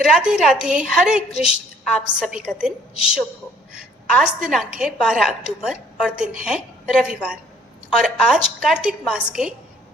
राधे राधे, हरे कृष्ण। आप सभी का दिन शुभ हो। आज दिनांक है 12 अक्टूबर और दिन है रविवार और आज कार्तिक मास के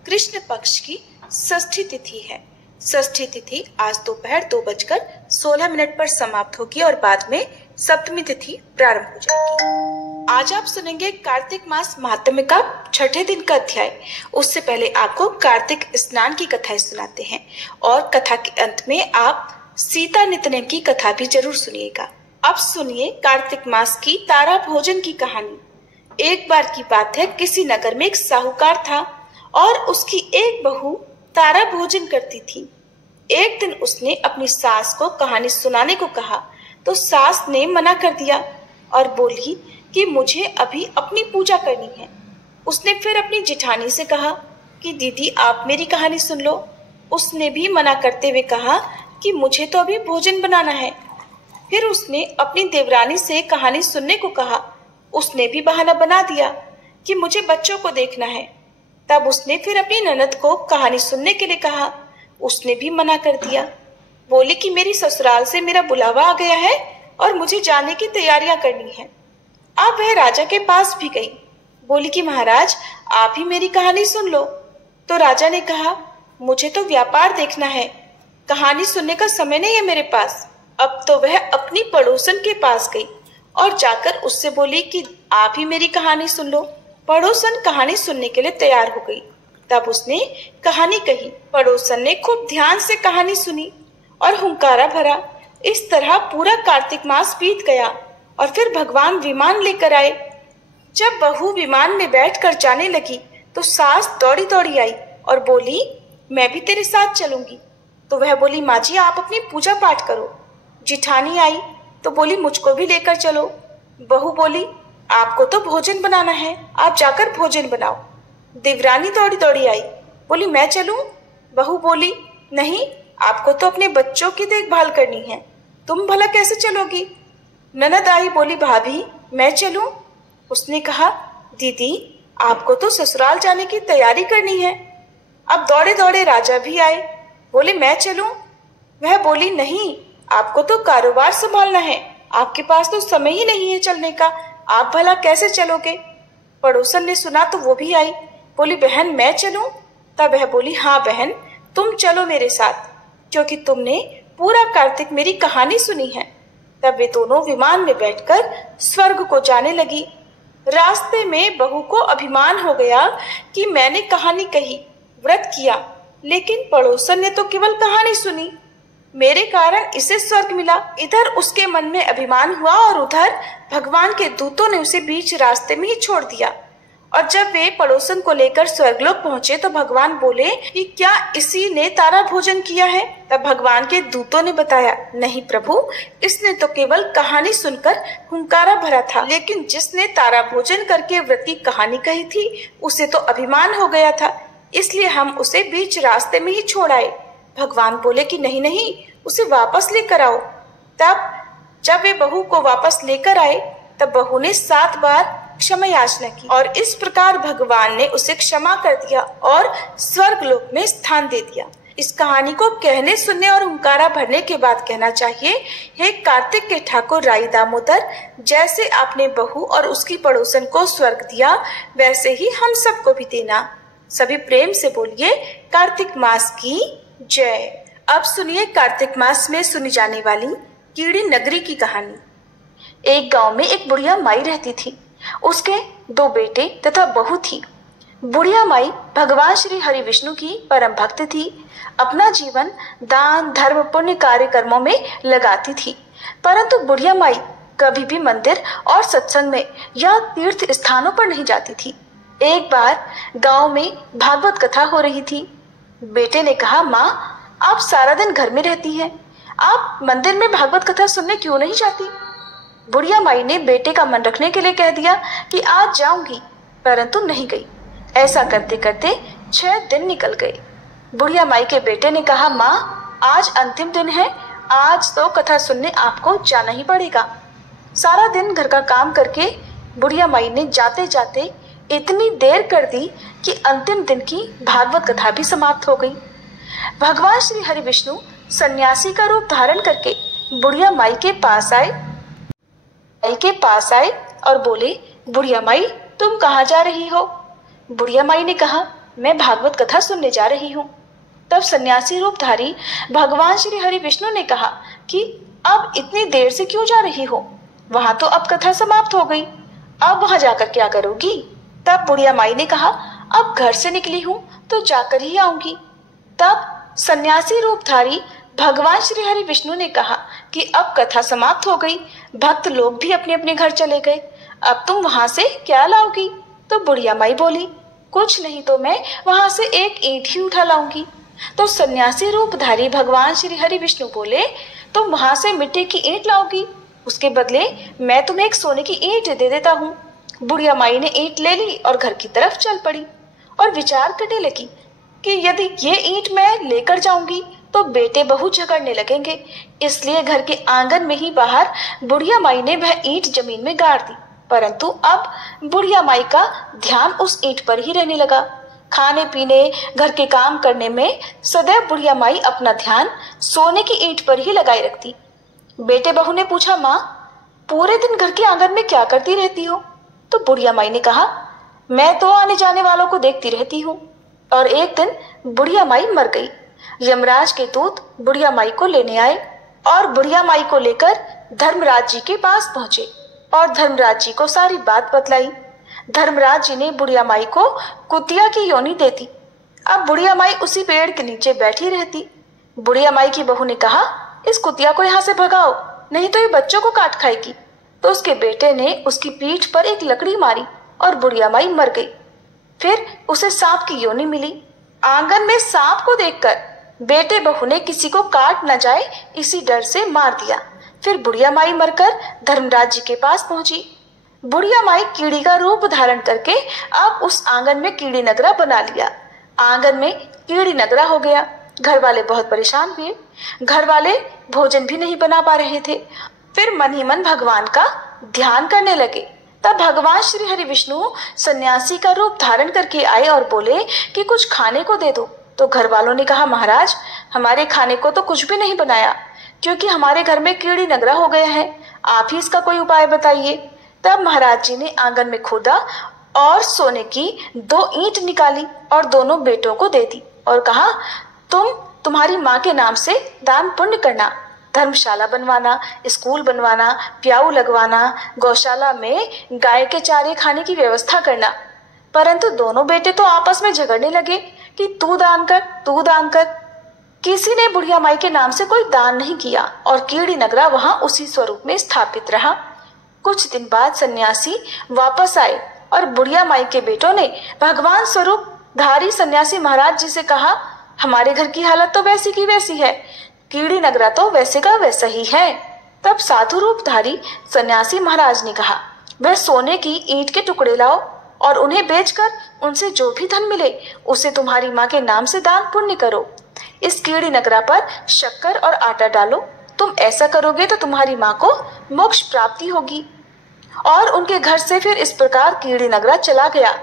कृष्ण पक्ष की षष्ठी तिथि है। षष्ठी तिथि आज दोपहर 2:16 पर समाप्त होगी और बाद में सप्तमी तिथि प्रारंभ हो जाएगी। आज आप सुनेंगे कार्तिक मास महात्म्य का छठे दिन का अध्याय। उससे पहले आपको कार्तिक स्नान की कथाएं सुनाते हैं और कथा के अंत में आप सीता नितनेम की कथा भी जरूर सुनिएगा। अब सुनिए कार्तिक मास की तारा भोजन की कहानी। एक बार की बात है, किसी नगर में एक साहूकार था और उसकी एक बहू तारा भोजन करती थी। एक दिन उसने अपनी सास को कहानी सुनाने को कहा तो सास ने मना कर दिया और बोली कि मुझे अभी अपनी पूजा करनी है। उसने फिर अपनी जेठानी से कहा कि दीदी आप मेरी कहानी सुन लो। उसने भी मना करते हुए कहा कि मुझे तो अभी भोजन बनाना है। फिर उसने अपनी देवरानी से कहानी सुनने को कहा। उसने भी बहाना बना दिया कि मुझे बच्चों को देखना है। तब उसने फिर अपनी ननद को कहानी सुनने के लिए कहा। उसने भी मना कर दिया। बोली कि मेरी ससुराल से मेरा बुलावा आ गया है और मुझे जाने की तैयारियां करनी है। अब वह राजा के पास भी गई। बोली कि महाराज आप ही मेरी कहानी सुन लो। तो राजा ने कहा मुझे तो व्यापार देखना है, कहानी सुनने का समय नहीं है मेरे पास। अब तो वह अपनी पड़ोसन के पास गई और जाकर उससे बोली कि आप ही मेरी कहानी सुन लो। पड़ोसन कहानी सुनने के लिए तैयार हो गई। तब उसने कहानी कही। पड़ोसन ने खूब ध्यान से कहानी सुनी और हुंकारा भरा। इस तरह पूरा कार्तिक मास बीत गया और फिर भगवान विमान लेकर आए। जब बहू विमान में बैठकर जाने लगी तो सास दौड़ी दौड़ी आई और बोली मैं भी तेरे साथ चलूंगी। तो वह बोली माँ जी आप अपनी पूजा पाठ करो। जिठानी आई तो बोली मुझको भी लेकर चलो। बहू बोली आपको तो भोजन बनाना है, आप जाकर भोजन बनाओ। देवरानी दौड़ी दौड़ी आई, बोली मैं चलूं। बहू बोली नहीं, आपको तो अपने बच्चों की देखभाल करनी है, तुम भला कैसे चलोगी। ननद आई, बोली भाभी मैं चलूं। उसने कहा दीदी आपको तो ससुराल जाने की तैयारी करनी है। अब दौड़े दौड़े राजा भी आए, बोले मैं चलूं। वह बोली नहीं, आपको तो कारोबार संभालना है, आपके पास तो समय ही नहीं है चलने का, आप भला कैसे चलोगे। पड़ोसन ने सुना तो वो भी आई, बोली बहन मैं चलूं। तब वह बोली हाँ बहन तुम चलो मेरे साथ, क्योंकि तुमने पूरा कार्तिक मेरी कहानी सुनी है। तब वे दोनों विमान में बैठकर स्वर्ग को जाने लगी। रास्ते में बहू को अभिमान हो गया कि मैंने कहानी कही, व्रत किया, लेकिन पड़ोसन ने तो केवल कहानी सुनी, मेरे कारण इसे स्वर्ग मिला। इधर उसके मन में अभिमान हुआ और उधर भगवान के दूतों ने उसे बीच रास्ते में ही छोड़ दिया। और जब वे पड़ोसन को लेकर स्वर्गलोक पहुंचे तो भगवान बोले कि क्या इसी ने तारा भोजन किया है। तब भगवान के दूतों ने बताया नहीं प्रभु, इसने तो केवल कहानी सुनकर हुंकारा भरा था, लेकिन जिसने तारा भोजन करके व्रत की कहानी कही थी उसे तो अभिमान हो गया था, इसलिए हम उसे बीच रास्ते में ही छोड़ आए। भगवान बोले कि नहीं नहीं, उसे वापस लेकर आओ। तब जब वे बहू को वापस लेकर आए तब बहू ने 7 बार क्षमा याचना की और इस प्रकार भगवान ने उसे क्षमा कर दिया और स्वर्ग लोक में स्थान दे दिया। इस कहानी को कहने सुनने और हुंकारा भरने के बाद कहना चाहिए, हे कार्तिक के ठाकुर राई दामोदर, जैसे आपने बहू और उसकी पड़ोसन को स्वर्ग दिया वैसे ही हम सबको भी देना। सभी प्रेम से बोलिए कार्तिक मास की जय। अब सुनिए कार्तिक मास में सुनी जाने वाली कीड़ी नगरी की कहानी। एक गांव में एक बुढ़िया माई रहती थी। उसके 2 बेटे तथा बहू थी। बुढ़िया माई भगवान श्री हरि विष्णु की परम भक्त थी। अपना जीवन दान धर्म पुण्य कार्य कर्मों में लगाती थी, परंतु बुढ़िया माई कभी भी मंदिर और सत्संग में या तीर्थ स्थानों पर नहीं जाती थी। एक बार गांव में भागवत कथा हो रही थी। बेटे ने कहा माँ आप सारा दिन घर में रहती हैं, आप मंदिर में भागवत कथा सुनने क्यों नहीं जाती। बुढ़िया माई ने बेटे का मन रखने के लिए कह दिया कि आज जाऊंगी, परंतु नहीं गई। ऐसा करते करते 6 दिन निकल गए। बुढ़िया माई के बेटे ने कहा माँ आज अंतिम दिन है, आज तो कथा सुनने आपको जाना ही पड़ेगा। सारा दिन घर का काम करके बुढ़िया माई ने जाते जाते इतनी देर कर दी कि अंतिम दिन की भागवत कथा भी समाप्त हो गई। भगवान श्री हरि विष्णु सन्यासी का रूप धारण करके बुढ़िया माई के पास आए और बोले, बुढ़िया माई तुम कहाँ जा रही हो? बुढ़िया माई ने कहा, मैं भागवत कथा सुनने जा रही हूँ। तब सन्यासी रूपधारी भगवान श्री हरि विष्णु ने कहा कि अब इतनी देर से क्यों जा रही हो? वहां तो अब कथा समाप्त हो गई, अब वहां जाकर क्या करोगी? तब बुढ़िया माई ने कहा, अब घर से निकली हूँ तो जाकर ही आऊंगी। तब सन्यासी रूपधारी भगवान श्री हरि विष्णु ने कहा कि अब कथा समाप्त हो गई, भक्त लोग भी अपने अपने घर चले गए, अब तुम वहां से क्या लाओगी? तो बुढ़िया माई बोली, कुछ नहीं तो मैं वहां से एक ईंट ही उठा लाऊंगी। तो सन्यासी रूपधारी भगवान श्री हरि विष्णु बोले, तुम वहां से मिट्टी की ईंट लाओगी, उसके बदले मैं तुम्हें एक सोने की ईंट दे देता हूँ। बुढ़िया माई ने ईंट ले ली और घर की तरफ चल पड़ी और विचार करने लगी कि यदि ये ईंट मैं लेकर जाऊंगी तो बेटे बहू झगड़ने लगेंगे, इसलिए घर के आंगन में ही बाहर बुढ़िया माई ने वह ईंट जमीन में गाड़ दी। परंतु अब बुढ़िया माई का ध्यान उस ईंट पर ही रहने लगा। खाने पीने, घर के काम करने में सदैव बुढ़िया माई अपना ध्यान सोने की ईंट पर ही लगाए रखती। बेटे बहू ने पूछा, माँ पूरे दिन घर के आंगन में क्या करती रहती हो? तो बुढ़िया माई ने कहा, मैं तो आने जाने वालों को देखती रहती हूँ। और एक दिन बुढ़िया माई मर गई। यमराज के दूत बुढ़िया माई को लेने आए और बुढ़िया माई को लेकर धर्मराज जी के पास पहुंचे और धर्मराज जी को सारी बात बतलाई। धर्मराज जी ने बुढ़िया माई को कुतिया की योनि दे दी। अब बुढ़िया माई उसी पेड़ के नीचे बैठी रहती। बुढ़िया माई की बहू ने कहा, इस कुतिया को यहाँ से भगाओ, नहीं तो ये बच्चों को काट खाएगी। तो उसके बेटे ने उसकी पीठ पर एक लकड़ी मारी और बुढ़िया माई मर गई। फिर उसे सांप की योनि मिली। आंगन में सांप को देखकर बेटे बहू ने किसी को काट न जाए इसी डर से मार दिया। फिर बुढ़िया माई मरकर धर्मराज जी के पास पहुंची। बुढ़िया माई कीड़ी का रूप धारण करके अब उस आंगन में कीड़ी नगरा बना लिया। आंगन में कीड़ी नगरा हो गया। घर वाले बहुत परेशान हुए। घर वाले भोजन भी नहीं बना पा रहे थे। फिर मन ही मन भगवान का ध्यान करने लगे। तब भगवान श्री हरि विष्णु सन्यासी का रूप धारण करके आए और बोले कि कुछ खाने को दे दो। तो घर वालों ने कहा, महाराज हमारे खाने को तो कुछ भी नहीं बनाया, क्योंकि हमारे घर में कीड़ी नगरा हो गया है, आप ही इसका कोई उपाय बताइए। तब महाराज जी ने आंगन में खोदा और सोने की 2 ईंट निकाली और दोनों बेटों को दे दी और कहा, तुम्हारी माँ के नाम से दान पुण्य करना, धर्मशाला बनवाना, स्कूल बनवाना, प्याऊ लगवाना, गौशाला में गाय के चारे खाने की व्यवस्था करना। परंतु दोनों बेटे तो आपस में झगड़ने लगे कि तू दान कर, तू दान कर। किसी ने बुढ़िया माई के नाम से कोई दान नहीं किया और कीड़ी नगरा वहां उसी स्वरूप में स्थापित रहा। कुछ दिन बाद सन्यासी वापस आए और बुढ़िया माई के बेटों ने भगवान स्वरूप धारी सन्यासी महाराज जी से कहा, हमारे घर की हालत तो वैसी की वैसी है, कीड़ी नगरा तो वैसे का वैसा ही है। तब साधु रूपधारी सन्यासी महाराज ने कहा, वह सोने की ईंट के टुकड़े लाओ और उन्हें बेचकर उनसे जो भी धन मिले उसे तुम्हारी माँ के नाम से दान पुण्य करो। इस कीड़ी नगरा पर शक्कर और आटा डालो, तुम ऐसा करोगे तो तुम्हारी माँ को मोक्ष प्राप्ति होगी। और उनके घर से फिर इस प्रकार कीड़ी नगरा चला गया।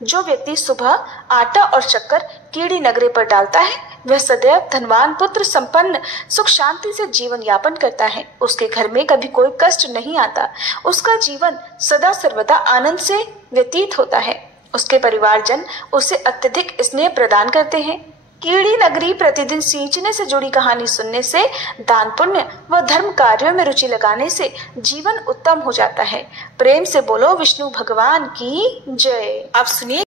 जो व्यक्ति सुबह आटा और शक्कर कीड़ी नगरे पर डालता है वह सदैव धनवान, पुत्र संपन्न, सुख शांति से जीवन यापन करता है। उसके घर में कभी कोई कष्ट नहीं आता। उसका जीवन सदा सर्वदा आनंद से व्यतीत होता है। उसके परिवारजन उसे अत्यधिक स्नेह प्रदान करते हैं। कीड़ी नगरी प्रतिदिन सींचने से जुड़ी कहानी सुनने से, दान पुण्य व धर्म कार्यों में रुचि लगाने से जीवन उत्तम हो जाता है। प्रेम से बोलो विष्णु भगवान की जय। अब सुनिए